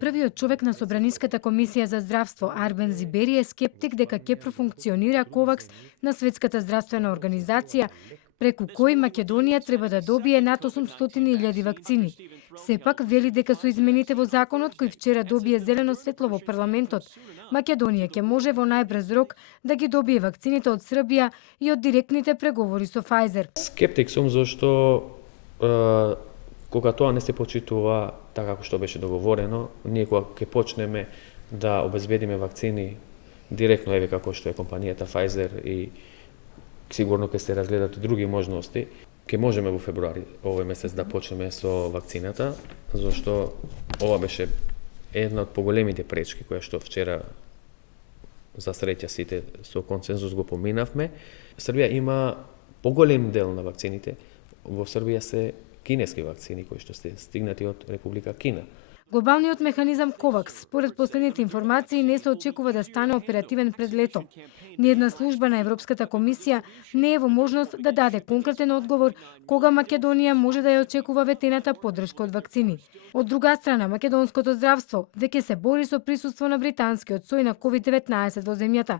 Првиот човек на Собраниската комисија за здравство Арбен Зибери е скептик дека ќе профункционира Ковакс на Светската здравствена организација, преку кој Македонија треба да добие над 800.000 вакцини. Сепак вели дека со измените во законот кој вчера добие зелено светло во парламентот, Македонија ќе може во најбрз рок да ги добие вакцините од Србија и од директните преговори со Pfizer. Скептик сум зашто кога тоа не се почитува така како што беше договорено, ние кога ќе почнеме да обезбедиме вакцини директно еве како што е компанијата Pfizer и сигурно ќе се разгледат и други можности, ќе можеме во февруари овој месец да почнеме со вакцината, зашто ова беше една од поголемите пречки која што вчера за среќа сите со консензус го поминавме. Србија има поголем дел на вакцините, во Србија се кинески вакцини кои што се стигнати од Република Кина. Глобалниот механизам Ковакс, според последните информации, не се очекува да стане оперативен пред лето. Ниедна служба на Европската комисија не е во можност да даде конкретен одговор кога Македонија може да ја очекува ветената поддршка од вакцини. Од друга страна, македонското здравство веќе се бори со присуство на британскиот сој на COVID-19 во земјата.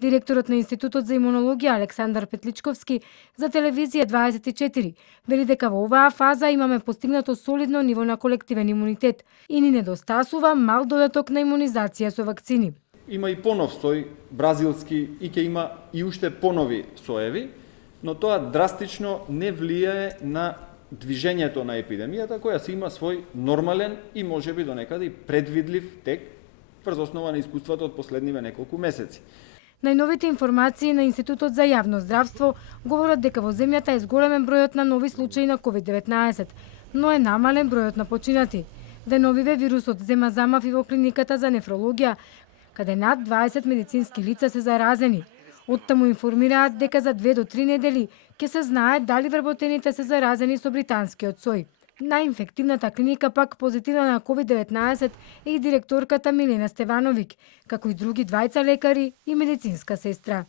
Директорот на Институтот за имунологија Александар Петличковски за телевизија 24 вели дека во оваа фаза имаме постигнато солидно ниво на колективен имунитет и ни недостасува мал додаток на имунизација со вакцини. Има и понов сој, бразилски, и ќе има и уште понови соеви, но тоа драстично не влијае на движењето на епидемијата, која си има свој нормален и можеби до некаде и предвидлив тек врз основа на искуството од последниве неколку месеци. Најновите информации на Институтот за јавно здравство говорат дека во земјата е зголемен бројот на нови случаи на COVID-19, но е намален бројот на починати. Деновиве вирусот зема замав и во клиниката за нефрологија, каде над 20 медицински лица се заразени. Оттаму информираат дека за 2 до 3 недели ќе се знае дали вработените се заразени со британскиот сој. На инфективната клиника пак позитивна на COVID-19 е и директорката Милена Стевановиќ, како и други двајца лекари и медицинска сестра.